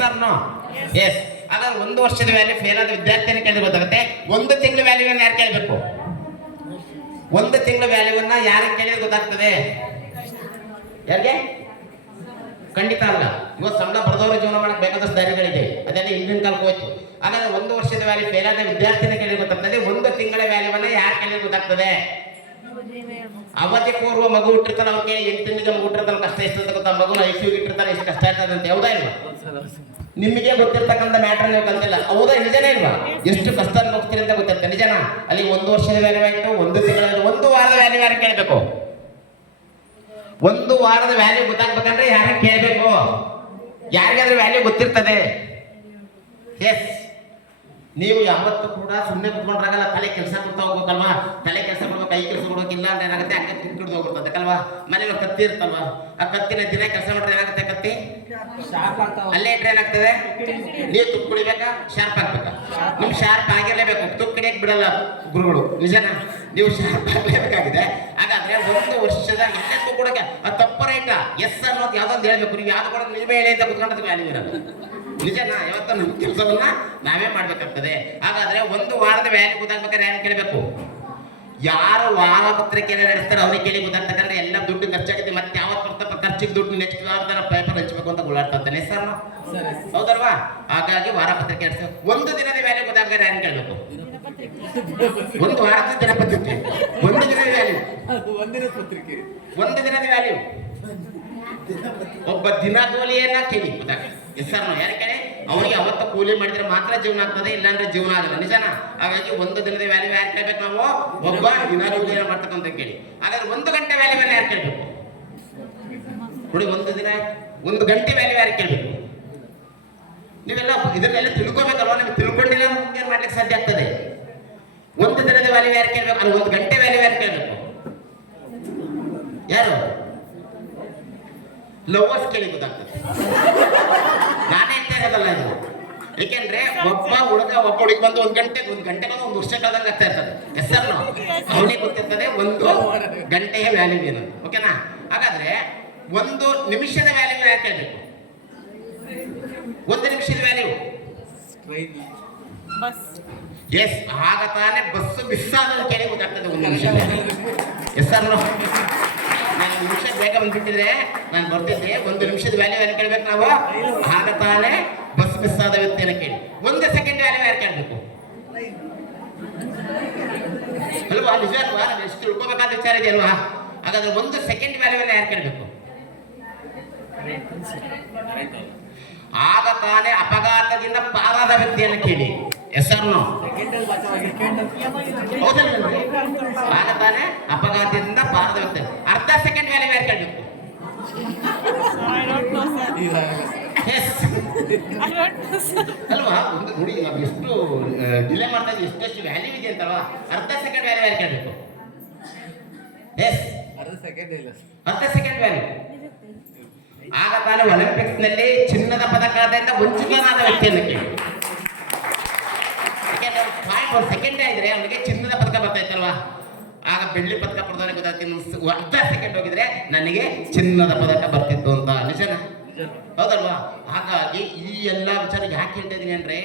Sir no? S. ಹಾಗಾದ್ರೆ 1 ವರ್ಷದ value fail ಆದ ವಿದ್ಯಾರ್ಥಿಯನ್ನು ಕೇಳಿದ್ರೆ ಗೊತ್ತಾಗುತ್ತೆ. 1 ತಿಂಗಳ ವ್ಯಾಲ್ಯೂವನ್ನು ಯಾರು ಕೇಳಬೇಕು? 1 ತಿಂಗಳ ವ್ಯಾಲ್ಯೂವನ್ನ ಯಾರಿಗೆ ಕೇಳಿದ್ರೆ ಗೊತ್ತಾಗ್ತದೆ? ಯಾರಿಗೆ? ಖಂಡಿತ ಅಲ್ಲ. ಇವತ್ತು ಸಂಬಳ ಬರೆದವರು ಜೀವನ ಮಾಡಕ್ಕೆ ಬೇಕಾದಷ್ಟು ದಾರಿಗಳಿದೆ, ಅದೆಲ್ಲ ಹಿಂದಿನ ಕಾಲಕ್ಕೆ ಹೋಯ್ತು. ಹಾಗಾದ್ರೆ 1 ವರ್ಷದ ವ್ಯಾಲ್ಯೂ ಫೇಲ್ ಆದ ವಿದ್ಯಾರ್ಥಿನ ಕೇಳಿದ್ರೆ ಗೊತ್ತಾಗ್ತದೆ. 1 ತಿಂಗಳ ವ್ಯಾಲ್ಯೂವನ್ನ ಯಾರು ಕೇಳಿದ್ರೆ ಗೊತ್ತಾಗ್ತದೆ? ಅವಧಿ ಪೂರ್ವ ಮಗು ಹುಟ್ಟಿರ್ತಾನೆ, ಅವ್ರಿಗೆ 8 ತಿಂಗಳಿಗೆ ಮಗು ಹುಟ್ಟಿರ್ತಾನೆ, ಕಷ್ಟ ಎಷ್ಟು ಅಂತ ಗೊತ್ತಾ? ಮಗುನ ಐಸಿಯು ಇಟ್ಟಿರ್ತಾನೆ, ಎಷ್ಟು ಕಷ್ಟ ಇರ್ತದೆ ಅಂತ. ಹೌದಾ ಇಲ್ವಾ? ನಿಮಗೆ ಗೊತ್ತಿರ್ತಕ್ಕಂಥ ಮ್ಯಾಟರ್ ನೀವು ಕಲ್ತಿಲ್ಲ. ಹೌದಾ? ನಿಜನೇ ಇಲ್ವಾ? ಎಷ್ಟು ಕಷ್ಟ ಹೋಗ್ತೀರಿ ಅಂತ ಗೊತ್ತಿರುತ್ತೆ. ನಿಜನಾ? ಅಲ್ಲಿ 1 ವರ್ಷದ ವ್ಯಾಲ್ಯೂ ಆಯ್ತು, 1 ತಿಂಗಳ, 1 ವಾರದ ವ್ಯಾಲ್ಯೂ ಯಾರು ಕೇಳಬೇಕು? 1 ವಾರದ ವ್ಯಾಲ್ಯೂ ಗೊತ್ತಾಗ್ಬೇಕಂದ್ರೆ ಯಾರು ಕೇಳಬೇಕು? ಯಾರಿಗಾದ್ರೂ ವ್ಯಾಲ್ಯೂ ಗೊತ್ತಿರ್ತದೆ? ಎಸ್. ನೀವು ಯಾವತ್ತು ಕೂಡ ಸುಮ್ಮನೆ ಕುತ್ಕೊಂಡ್ರಾಗಲ್ಲ, ತಲೆ ಕೆಲಸ ಕೊಡ್ತಾ ಹೋಗ್ಬೇಕಲ್ವಾ? ತಲೆ ಕೆಲಸ ಕೊಡ್ಬೇಕು, ಕೈ ಕೆಲಸ ಕೊಡೋಕಿಲ್ಲ ಅಂದ್ರೆ ಏನಾಗುತ್ತೆ? ಹಂಗೆ ತಿನ್ಕಿಡ್ದು ಹೋಗ್ಬಿಡ್ತದಕ್ಕಲ್ವಾ? ಮನೇಲಿ ಕತ್ತಿ ಇರ್ತಲ್ವಾ? ಆ ಕತ್ತಿನ ದಿನ ಕೆಲಸ ಮಾಡಿದ್ರೆ ಏನಾಗುತ್ತೆ? ಕತ್ತಿ ಅಲ್ಲೇ ಇಟ್ರೆ ಏನಾಗ್ತದೆ? ನೀವು ತುಪ್ಪ ಕುಡಿಬೇಕಾ, ಶಾರ್ಪ್ ಆಗ್ಬೇಕಾ? ನಿಮ್ಗೆ ಶಾರ್ಪ್ ಆಗಿರ್ಲೇಬೇಕು, ತುಪ್ಪ ಕಡಿಯಕ್ಕೆ ಬಿಡಲ್ಲ ಗುರುಗಳು. ನಿಜನಾ? ನೀವು ಶಾರ್ಪ್ ಆಗಲೇಬೇಕಾಗಿದೆ. ಹಾಗಾದ್ರೆ 1 ವರ್ಷದ ಎಲ್ಲಕ್ಕೂ ಕೊಡಕ್ಕೆ ಅದು ತಪ್ಪ ರೈಟ ಎಸ್ ಅನ್ನೋದು ಯಾವ್ದೊಂದು ಹೇಳ್ಬೇಕು. ನೀವು ಯಾವ್ದು ಕೂಡ ನೀವೇ ಹೇಳಿ ಅಂತ ಕುತ್ಕೊಂಡದ್ದು ವ್ಯಾಲ್ಯೂ ಇರೋದು. ನಿಜನಾ? ಯಾವತ್ತ ನಮ್ಮ ಕೆಲಸವನ್ನ ನಾವೇ ಮಾಡ್ಬೇಕಾಗ್ತದೆ. ಹಾಗಾದ್ರೆ 1 ವಾರದ ವ್ಯಾಲ್ಯೂ ಗೊತ್ತಾಗ್ಬೇಕಾದ್ರೆ ಯಾರು ಕೇಳಬೇಕು? ಯಾರು ವಾರ ಪತ್ರಿಕೆಯನ್ನು ನಡೆಸ್ತಾರೆ ಅವ್ರಿಗೆ ಕೇಳಿ ಗೊತ್ತಾಗ್ತಕ್ಕಂದ್ರೆ ಎಲ್ಲ ದುಡ್ಡು ಖರ್ಚಾಗುತ್ತೆ. ಮತ್ತೆ ಯಾವತ್ತು ಬರ್ತಪ್ಪ ಖರ್ಚಿಗೆ ದುಡ್ಡು, ನೆಕ್ಸ್ಟ್ ವಾರದಲ್ಲ ಪೇಪರ್ ಹಂಚಬೇಕು ಅಂತ ಓಡಾಡ್ತಾನೆ ಸರ್. ಹೌದಲ್ವಾ? ಹಾಗಾಗಿ ವಾರ ಪತ್ರಿಕೆ ನಡೆಸ್ತಾರೆ. 1 ದಿನದ ವ್ಯಾಲ್ಯೂ ಗೊತ್ತಾಗ್ತಾರೆ ಯಾರು ಕೇಳಬೇಕು? 1 ವಾರದ ದಿನಪತ್ರಿಕೆ, 1 ದಿನದ ವ್ಯಾಲ್ಯೂ, 1 ದಿನದ ವ್ಯಾಲ್ಯೂ. ಒಬ್ಬ ದಿನ ಕೂಲಿಯನ್ನ ಕೇಳಿ ಗೊತ್ತಾಗ್ತದೆ. Yes sir no? ಯಾರು ಕೇಳಿ? ಅವರಿಗೆ ಅವತ್ತು ಕೂಲಿ ಮಾಡಿದ್ರೆ ಮಾತ್ರ ಜೀವನ ಆಗ್ತದೆ, ಇಲ್ಲಾಂದ್ರೆ ಜೀವನ ಆಗಲ್ಲ. ನಿಜನಾ? ಹಾಗಾಗಿ 1 ದಿನದ ವ್ಯಾಲ್ಯೂ ಯಾರು ಕೇಳ್ಬೇಕು? ನಾವು ಒಬ್ಬ ದಿನ ಕೂಲಿಯನ್ನು ಮಾಡ್ತಕ್ಕಂತ ಕೇಳಿ. ಹಾಗಾದ್ರೆ 1 ಗಂಟೆ ವ್ಯಾಲ್ಯೂವನ್ನು ಯಾರು ಕೇಳಬೇಕು? ನೋಡಿ, 1 ದಿನ 1 ಗಂಟೆ ವ್ಯಾಲ್ಯೂ ಯಾರು ಕೇಳಬೇಕು? ನೀವೆಲ್ಲ ಇದನ್ನೆಲ್ಲ ತಿಳ್ಕೊಬೇಕಲ್ವಾ? ನಿಮ್ಗೆ ತಿಳ್ಕೊಂಡಿಲ್ಲ ಏನ್ ಮಾಡ್ಲಿಕ್ಕೆ ಸಾಧ್ಯ ಆಗ್ತದೆ? 1 ದಿನದ ವ್ಯಾಲ್ಯೂ ಯಾರು ಕೇಳಬೇಕು? ಅಲ್ಲಿ 1 ಗಂಟೆ ವ್ಯಾಲ್ಯೂ ಯಾರು ಕೇಳಬೇಕು? ಯಾರು? ಲವರ್ಸ್ ಕೇಳಿ ಗೊತ್ತಾಗ್ತದೆ. ನಾನೇ ಅಂತ ಇರೋದಲ್ಲ ಇದು. ಏಕೆಂದ್ರೆ ಒಬ್ಬ ಹುಡುಗ ಒಬ್ಬ ಹುಡುಗಿ ಬಂದು 1 ಗಂಟೆಗೆ 1 ವರ್ಷ ಕಳೆದಂಗೆ ಆಗ್ತಾ ಇರ್ತದೆ. Yes sir no? ಅವನಿಗೆ ಗೊತ್ತಿರ್ತದೆ 1 ಗಂಟೆಯ ವ್ಯಾಲ್ಯೂ ಏನು. ಓಕೆನಾ? ಹಾಗಾದ್ರೆ 1 ನಿಮಿಷದ ವ್ಯಾಲ್ಯೂ ಯಾಕೆ ಕೇಳಬೇಕು? 1 ನಿಮಿಷದ ವ್ಯಾಲ್ಯೂ ಎಸ್. ಆಗ ತಾನೇ ಬಸ್ ಮಿಸ್ ಆಗೋದು ಕೇಳಿ ಗೊತ್ತಾಗ್ತದೆ 1 ನಿಮಿಷ. Yes sir no? ನಾನು 1 ನಿಮಿಷ ಬೇಗ ಬಂದ್ಬಿಟ್ಟಿದ್ರೆ ನಾನು ಬರ್ತಿದ್ದೆ. 1 ನಿಮಿಷದ ವ್ಯಾಲ್ಯೂ ಯಾರು ಕೇಳ್ಬೇಕು ನಾವು? ಆಗ ತಾನೇ ಬಸ್ ಮಿಸ್ ಆದ ವ್ಯಕ್ತಿಯನ್ನು ಕೇಳಿ. 1 ಸೆಕೆಂಡ್ ವ್ಯಾಲ್ಯೂ ಯಾರು ಕೇಳಬೇಕು? ಅಲ್ವಾ? ನಿಜ ಅಲ್ವಾ? ಎಷ್ಟು ತಿಳ್ಕೋಬೇಕಾದ ವಿಚಾರ ಇದೆ ಅಲ್ವಾ? ಹಾಗಾದ್ರೆ 1 ಸೆಕೆಂಡ್ ವ್ಯಾಲ್ಯೂವನ್ನು ಯಾರು ಕೇಳಬೇಕು? ಆಗ ತಾನೇ ಅಪಘಾತದಿಂದ ಪಾರಾದ ವ್ಯಕ್ತಿಯನ್ನು ಕೇಳಿ. Yes sir no? ಹೌದಲ್ಲ? ಆಗ ತಾನೇ ಅಪಘಾತದಿಂದ ಪಾರಾದ ವ್ಯಕ್ತಿ. ಅರ್ಧ ಸೆಕೆಂಡ್ ವ್ಯಾಲ್ಯೂ ಯಾರು ಕೇಳಬೇಕು? ಅಲ್ವಾ? ಒಂದು ನೋಡಿ, ನಾವು ಎಷ್ಟು ಡಿಲೇ ಮಾಡ್ತಾ ಇದ್ದೀವಿ, ಎಷ್ಟೆಷ್ಟು ವ್ಯಾಲ್ಯೂ ಇದೆ ಅಂತಲ್ವಾ? ಅರ್ಧ ಸೆಕೆಂಡ್ ವ್ಯಾಲ್ಯೂ ಯಾರು ಕೇಳಬೇಕು? ಎಸ್, ಅರ್ಧ ಸೆಕೆಂಡ್ ವ್ಯಾಲ್ಯೂ. ಆಗ ತಾನೇ ಒಲಿಂಪಿಕ್ಸ್ ನಲ್ಲಿ ಚಿನ್ನದ ಪದಕದಿಂದ ವಂಚಿತನಾದ ವ್ಯಕ್ತಿಯನ್ನು ಕೇಳಿ. ಯಾಕೆಂದ್ರೆ 1 ಸೆಕೆಂಡ್ ಆಗಿದ್ರೆ ಅವನಿಗೆ ಚಿನ್ನದ ಪದಕ ಬರ್ತಾ ಇತ್ತಲ್ವಾ? ಆಗ ಬೆಳ್ಳಿ ಪದಕ ಪಡೆದವನಿಗೆ ಗೊತ್ತಾಗ್ತಿತ್ತು. ಅರ್ಧ ಸೆಕೆಂಡ್ ಹೋಗಿದ್ರೆ ನನಗೆ ಚಿನ್ನದ ಪದಕ ಬರ್ತಿತ್ತು ಅಂತ. ನಿಜನಾ? ಹೌದಲ್ವಾ? ಹಾಗಾಗಿ ಈ ಎಲ್ಲ ವಿಚಾರ ಯಾಕೆ ಹೇಳ್ತಾ ಇದೀನಿ ಅಂದ್ರೆ,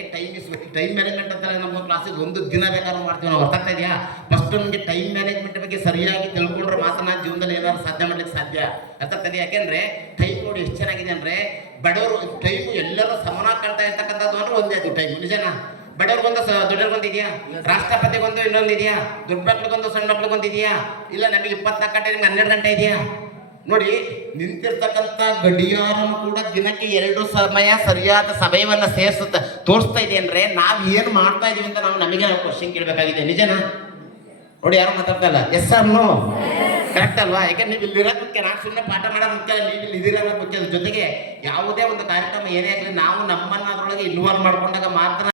ಟೈಮ್ ಮ್ಯಾನೇಜ್ಮೆಂಟ್ ಅಂತ ನಮ್ಮ ಕ್ಲಾಸಿಗೆ 1 ದಿನ ಬೇಕಾದ್ರೂ ಮಾಡ್ತೀವಿ ನಾವು. ಅರ್ಥ ಆಗ್ತಾ ಇದೆಯಾ? ಫಸ್ಟ್ ನಮಗೆ ಟೈಮ್ ಮ್ಯಾನೇಜ್ಮೆಂಟ್ ಬಗ್ಗೆ ಸರಿಯಾಗಿ ತಿಳ್ಕೊಂಡ್ರೆ ಮಾತ್ರ ನಾನು ಜೀವನದಲ್ಲಿ ಏನಾದ್ರು ಸಾಧ್ಯ ಮಾಡ್ಲಿಕ್ಕೆ ಸಾಧ್ಯ. ಅರ್ಥ ಆಗ್ತದೆ? ಯಾಕೆಂದ್ರೆ ಟೈಮ್ ನೋಡಿ ಎಷ್ಟು ಚೆನ್ನಾಗಿದೆ ಅಂದ್ರೆ, ಬಡವರು ಟೈಮು ಎಲ್ಲರೂ ಸಮನಾಗಿ ಕಾಣ್ತಾ ಇರ್ತಕ್ಕಂಥದ್ದು ಅಂದ್ರೆ ಒಂದೇ ಅದು ಟೈಮ್. ನಿಜನಾ? ಬಡವ್ರಿಗೊಂದು ದೊಡ್ಡವ್ರಿಗೊಂದು ಇದೆಯಾ? ರಾಷ್ಟ್ರಪತಿಗೊಂದು ಇನ್ನೊಂದು ಇದೆಯಾ? ದೊಡ್ಡ ಮಕ್ಳಿಗೊಂದು ಸಣ್ಣ ಮಕ್ಳಿಗೊಂದು ಇದೆಯಾ? ಇಲ್ಲ ನಮಗೆ 24 ಗಂಟೆ, ನಿಮ್ಗೆ 12 ಗಂಟೆ ಇದೆಯಾ? ನೋಡಿ, ನಿಂತಿರ್ತಕ್ಕಂಥ ಗಡಿಯಾರನು ಕೂಡ ದಿನಕ್ಕೆ 2 ಸಮಯ ಸರಿಯಾದ ಸಮಯವನ್ನು ತೋರಿಸ್ತಾ ಇದೆ ಅಂದ್ರೆ ನಾವು ಏನು ಮಾಡ್ತಾ ಇದೀವಿ ಅಂತ ನಮಗೆ ನಾವು ಕ್ವಶನ್ ಕೇಳಬೇಕಾಗಿದೆ. ನಿಜನಾ? ನೋಡಿ, ಯಾರು ಮಾತಾಡ್ತಾ ಇಲ್ಲ. S sir no? ಕರೆಕ್ಟ್ ಅಲ್ವಾ? ಯಾಕಂದ್ರೆ ನೀವು ಇಲ್ಲಿರೋದು ಮುಖ್ಯ. ನಾನು ಸುಮ್ಮನೆ ಪಾಠ ಮಾಡೋದು ಮುಖ್ಯ, ನೀವು ಇಲ್ಲಿ ಇದಿರೋದು ಮುಖ್ಯ. ಜೊತೆಗೆ ಯಾವುದೇ ಒಂದು ಕಾರ್ಯಕ್ರಮ ಏನೇ ಆಗಲಿ ನಾವು ನಮ್ಮನ್ನ ಅದರೊಳಗೆ ಇನ್ವಾಲ್ವ್ ಮಾಡ್ಕೊಂಡಾಗ ಮಾತ್ರ